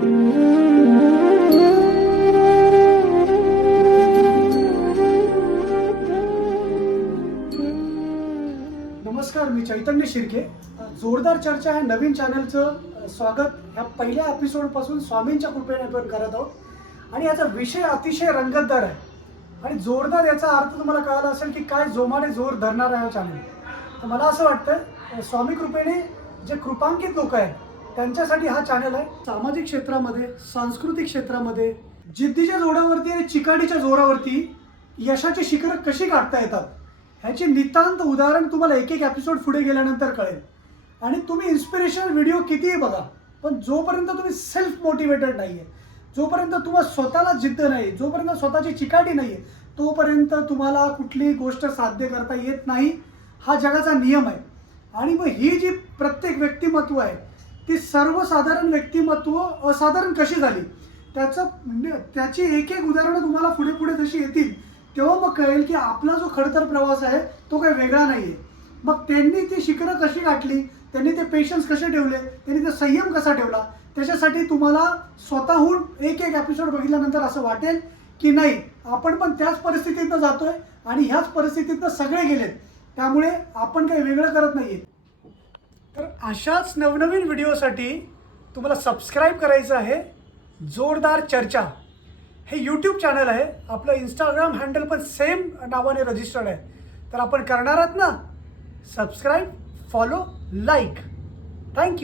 नमस्कार मी चैतन्य शिर्के. जोरदार चर्चा ह्या नवीन चॅनलचं स्वागत. ह्या पहिल्या एपिसोडपासून स्वामींच्या कृपेने आपण करत आहोत. आणि याचा विषय अतिशय रंगतदार आहे. आणि जोरदार याचा अर्थ तुम्हाला कळाला असेल की काय जोमाने जोर धरणार आहे हा चॅनल तर मला असं वाटतं स्वामी कृपेने जे कृपांकित लोक आहेत त्यांच्यासाठी हा चॅनल आहे. सामाजिक क्षेत्रामध्ये सांस्कृतिक क्षेत्रामध्ये जिद्दीच्या जोरावरती आणि चिकाटीच्या जोरावरती यशाची शिखरं कशी गाठता येतात ह्याची नितांत उदाहरण तुम्हाला एक एक एपिसोड पुढे गेल्यानंतर कळेल. आणि तुम्ही इन्स्पिरेशनल व्हिडिओ कितीही बघा पण जोपर्यंत तुम्ही सेल्फ मोटिवेटेड नाही आहे जोपर्यंत तुम्हाला स्वतःला जिद्द नाही जोपर्यंत स्वतःची चिकाटी नाही आहे तोपर्यंत तुम्हाला कुठलीही गोष्ट साध्य करता येत नाही हा जगाचा नियम आहे. आणि मग ही जी प्रत्येक व्यक्तिमत्व आहे ती सर्वसाधारण व्यक्तिमत्व असाधारण कशी झाली? त्याचं म्हणजे त्याची एक एक उदाहरणं तुम्हाला पुढे पुढे जशी येतील तेव्हा मग कळेल की आपला जो खडतर प्रवास आहे तो काही वेगळा नाही आहे मग त्यांनी ती शिखरं कशी गाठली? त्यांनी ते पेशन्स कसे ठेवले? त्यांनी ते संयम कसा ठेवला? त्याच्यासाठी तुम्हाला स्वतःहून एक एक एपिसोड बघितल्यानंतर असं वाटेल की नाही आपण पण त्याच परिस्थितीतनं जातोय आणि ह्याच परिस्थितीतनं सगळे गेलेत. त्यामुळे आपण काही वेगळं करत नाहीये. तर अशाच नवनवीन व्हिडिओसाठी तुम्हाला सबस्क्राईब करायचं आहे जोरदार चर्चा. हे यूट्यूब चॅनल आहे आपलं इंस्टाग्राम हँडल पण सेम नावाने रजिस्टर्ड आहे. तर आपण करणार आहात ना? Subscribe follow like thank you